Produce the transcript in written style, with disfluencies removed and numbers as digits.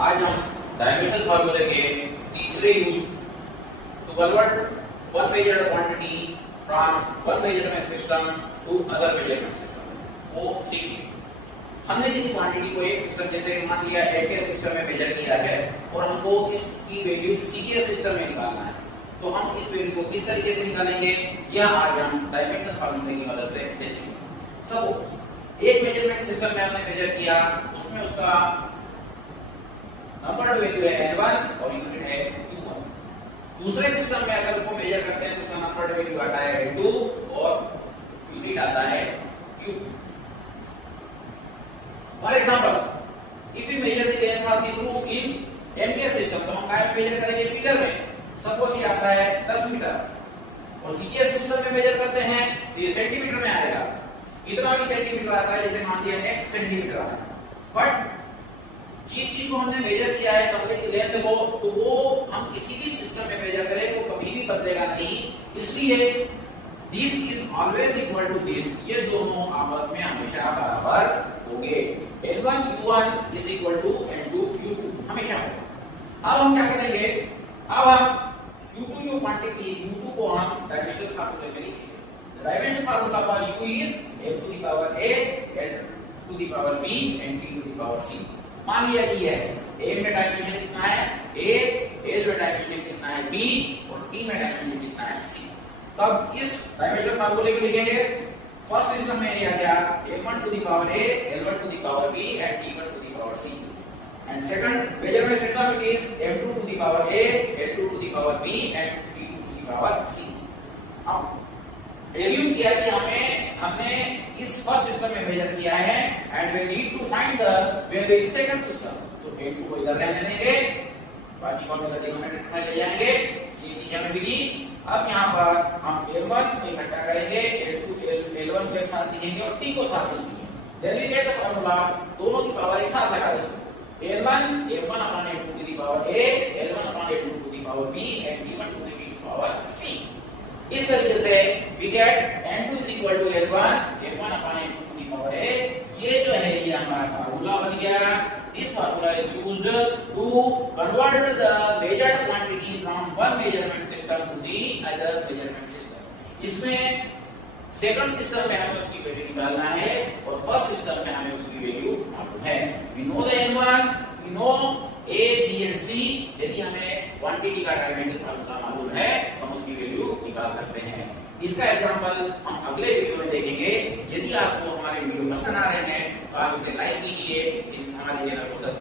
आज हम डायमेंशनल फार्मूले के तीसरे use to convert one measured quantity from one measurement system to other measurement system वो सीखेंगे। हमने किसी क्वांटिटी को एक सिस्टम जैसे मान लिया एकेएस सिस्टम में मेजर किया है और हमको इसकी वैल्यू सीकेएस सिस्टम में निकालना है, तो हम इस वैल्यू को किस तरीके से निकालेंगे यह आज हम डायमेंशनल फार्मूले की मदद से देखेंगे। सब एक मेजरमेंट सिस्टम में हमने मेजर किया, उसमें उसका नंबर वैल्यू है N1 और यूनिट है Q1। दूसरे सिस्टम में अगर उसको मेजर करते हैं तो उसका नंबर वैल्यू आता है N2 और यूनिट आता है Q। For example, if we measure the length of this room in MPS system, तो हम काय में मेजर करेंगे? मीटर में। सपोज ये आता है 10 मीटर और CKS सिस्टम में मेजर करते हैं तो ये सेंटीमीटर में आएगा। कितना भी सेंटीमीटर आता है, जैसे मान लिया x सेंटीमीटर आया, बट जिस चीज को हमने मेजर किया है कंप्लीट लेंथ को, तो वो हम किसी भी सिस्टम में मेजर करें तो कभी भी बदलेगा नहीं। इसलिए this is always equal to this, ये दोनों आपस में हमेशा बराबर होंगे। N1 Q1 is equal to N2 Q2 हमेशा होगा। अब हम क्या करेंगे? अब हम Q2 जो क्वांटिटी है Q2 को हम डायमेंशनल फार्मूले में लिखेंगे। Dimensional formula for U is m to the power a n to the power b and t to the power c। मान लिया कि है a में डायमेंशन कितना है a, l में डायमेंशन कितना है b और t में डायमेंशन कितना है c। तब इस डायमेंशनल फार्मूले को लिखेंगे। फर्स्ट सिस्टम में लिया गया m1 to the power a, l1 to the power b and t1 to the power c। And second measurement system it is m2 to the power a, l2 to the power b and t2 to the power c। अब assume किया कि हमने इस first system में measure किया है and we need to find the value in second system, तो m2 को इधर रहने देंगे, बाकी को इधर डिनोमिनेटर में ले जाएंगे, ये चीज हमें मिली। अब यहां पर हम l1 इकट्ठा करेंगे, l2 l1 को एक साथ लिखेंगे और t को साथ लिखेंगे। Then we get the formula, दोनों की पावर एक साथ लगा देंगे। l1 upon l2 to the power a, l1 upon l2 to the power b and t1 to the power c। इस तरीके से we get n2 is equal to l1 upon l2 to the power a। ये जो है ये हमारा formula बन गया। This formula is used to convert the measured quantity from one measurement system to the other measurement system। इसमें second system में हमें उसकी वैल्यू निकालना है और फर्स्ट सिस्टम में हमें उसकी वैल्यू मालूम है। We know the n1, we know a, b and c। यदि हमें क्वांटिटी का डायमेंशन फार्मूला मालूम है तो हम उसकी वैल्यू निकाल सकते हैं। इसका एग्जांपल हम अगले वीडियो में देखेंगे। यदि आपको हमारे वीडियो पसंद आ रहे हैं तो आप इसे लाइक कीजिए, इस हमारे चैनल को